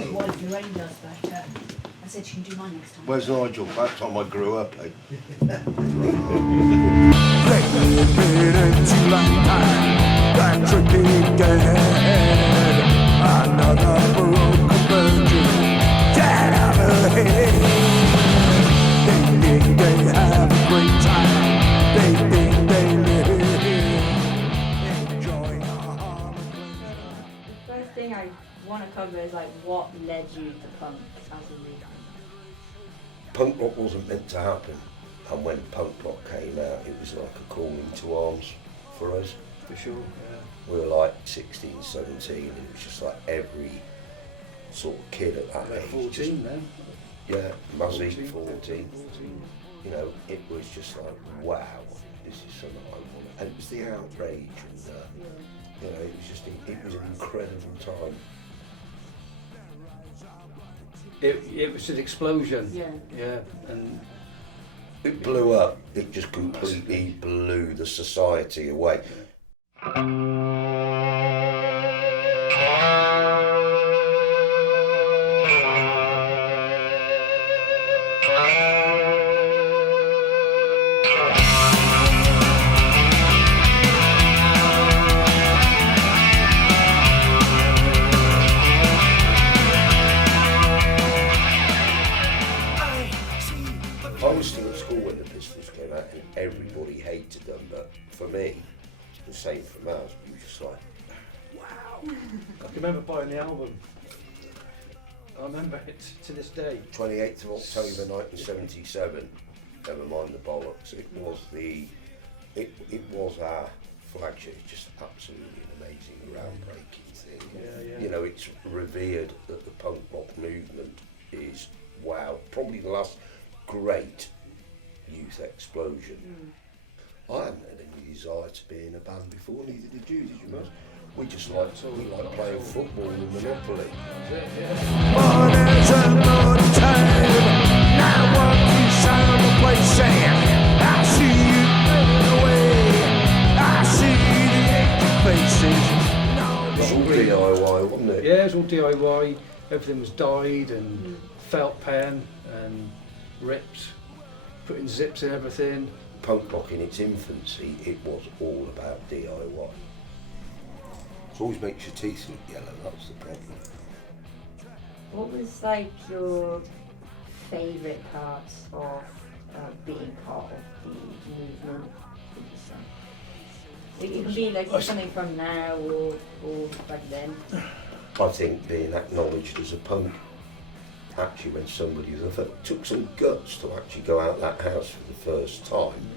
it was Lorraine does, but I said she can do mine next time. Where's Nigel? That time I grew up, eh? I want to cover is like what led you to punk as a leader. Punk rock wasn't meant to happen, and when punk rock came out, it was like a calling to arms for us. For sure, yeah. We were like 16, 17, and it was just like every sort of kid at that age. 14 just, then? Yeah, Muzzy, 14. You know, it was just like, wow, this is something I want. And it was the outrage, and you know, it was just, it was an incredible time. It was an explosion. Yeah. And it blew up. It just completely blew the society away. I was still at school when the Pistols came out and everybody hated them, but for me, the same for Mars, we were just like, wow. I remember buying the album. I remember it to this day. 28th of October 1977, never mind the bollocks, it was our flagship. It's just absolutely an amazing, groundbreaking thing. Yeah. You know, it's revered that the punk rock movement is, wow, probably the last great youth explosion. I haven't had any desire to be in a band before, neither did you, Maz? We just like playing football and Monopoly. It was all DIY, wasn't it? Yeah, it was all DIY. Everything was dyed and felt pen and ripped, putting zips in everything. Punk rock in its infancy, it was all about DIY. It always makes your teeth look yellow, that's the problem. What was like your favourite parts of being part of the movement? It can be like something from now or back then. I think being acknowledged as a punk, actually when somebody took some guts to actually go out that house for the first time,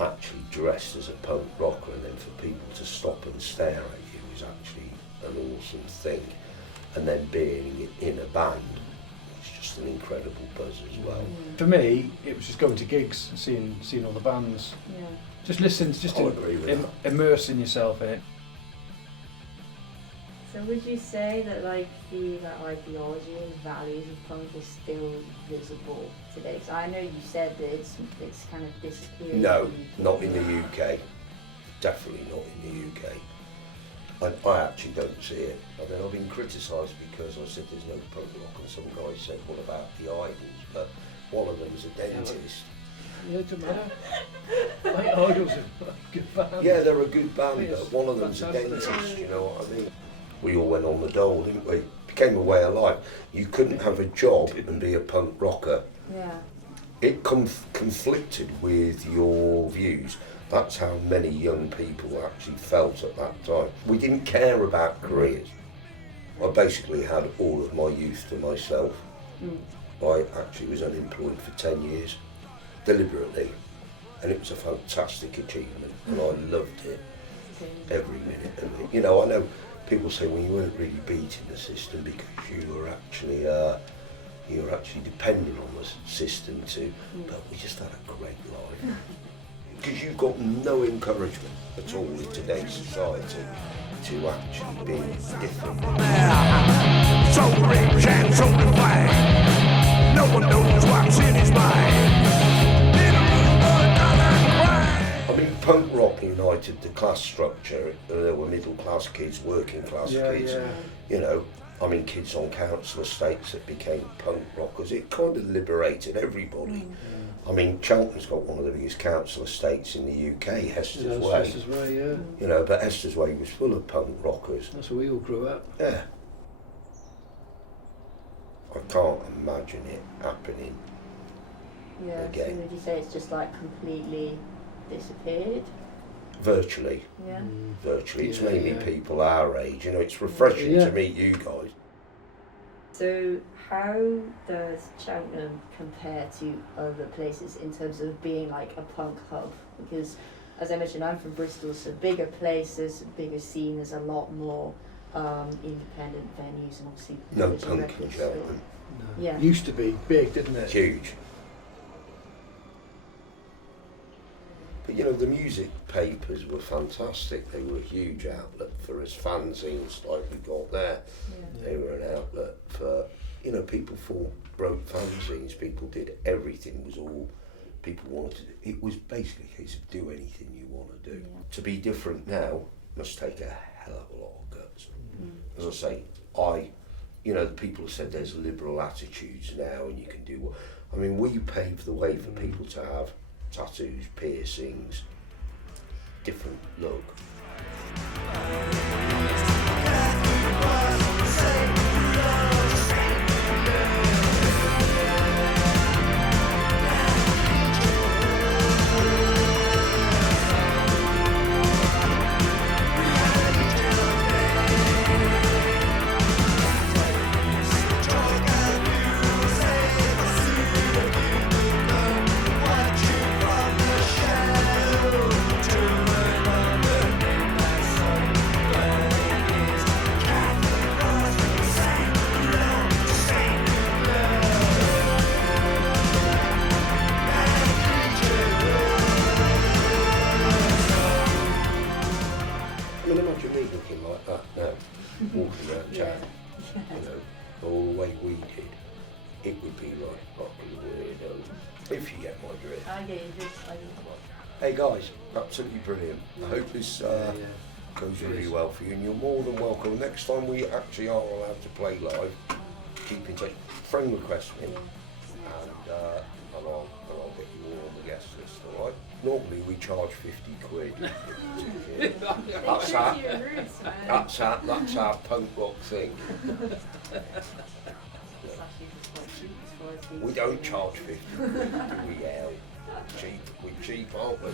actually dressed as a punk rocker, and then for people to stop and stare at you was actually an awesome thing. And then being in a band, it's just an incredible buzz as well. For me, it was just going to gigs, seeing all the bands. Yeah. Just listen, just immersing yourself in it. So would you say that like that ideology and values of punk is still visible today? Because I know you said that it's kind of disappeared. No, not in the UK. Definitely not in the UK. I actually don't see it. I mean, I've been criticised because I said there's no punk rock, and some guy said, what about the Idols? But one of them's a dentist. Yeah, it doesn't matter. I think Idols are a good band. Yeah, they're a good band, but one of them's a fantastic. dentist, you know what I mean? We all went on the dole, didn't we? It became a way of life. You couldn't have a job and be a punk rocker. Yeah. It conflicted with your views. That's how many young people actually felt at that time. We didn't care about careers. I basically had all of my youth to myself. I actually was unemployed for 10 years, deliberately, and it was a fantastic achievement, and I loved it every minute of it. You know, I know people say, well, you weren't really beating the system because you were actually dependent on the system too, but we just had a great life. Because you've got no encouragement at all in today's society to actually be different. So rich and so defined, no one knows what's in his mind. I mean, punk rock united the class structure. There were middle class kids, working class kids. Yeah. You know, I mean, kids on council estates that became punk rockers. It kind of liberated everybody. I mean, Cheltenham's got one of the biggest council estates in the UK, Hester's Way. Hester's Way, yeah. You know, but Hester's Way was full of punk rockers. That's where we all grew up. Yeah. I can't imagine it happening. Yeah. Again. So would you say it's just like completely disappeared? Virtually. Yeah. Virtually. It's Yeah, mainly yeah. people our age. You know, it's refreshing Yeah. to meet you guys. So how does Cheltenham compare to other places in terms of being like a punk hub? Because as I mentioned, I'm from Bristol, so bigger places, bigger scene, there's a lot more independent venues and obviously No Virgin punk in Records, Cheltenham. but- Yeah. Used to be big, didn't it? Huge. But you know, the music papers were fantastic. They were a huge outlet for us fanzines like we got there. They were an outlet for, you know, people wrote fanzines, people did everything, was all people wanted to do. It was basically a case of do anything you want to do. Yeah. To be different now must take a hell of a lot of guts. Mm. As I say, you know, the people have said there's liberal attitudes now and you can do what, I mean, we paved the way for people to have tattoos, piercings, different look. I mean, imagine me looking like that now, walking around town, you know, all the way we did. It would be like fucking weirdo, if you get my drift. I get you, I get you. Hey guys, absolutely brilliant. I hope this goes really well for you, and you're more than welcome. Next time we actually are allowed to play live, keep in touch. Friend request me, and I'll get you all on the guest list, alright? Normally we charge 50 quid. That's our punk rock thing. We don't charge 50 quid, do we, Al? We're cheap, aren't we?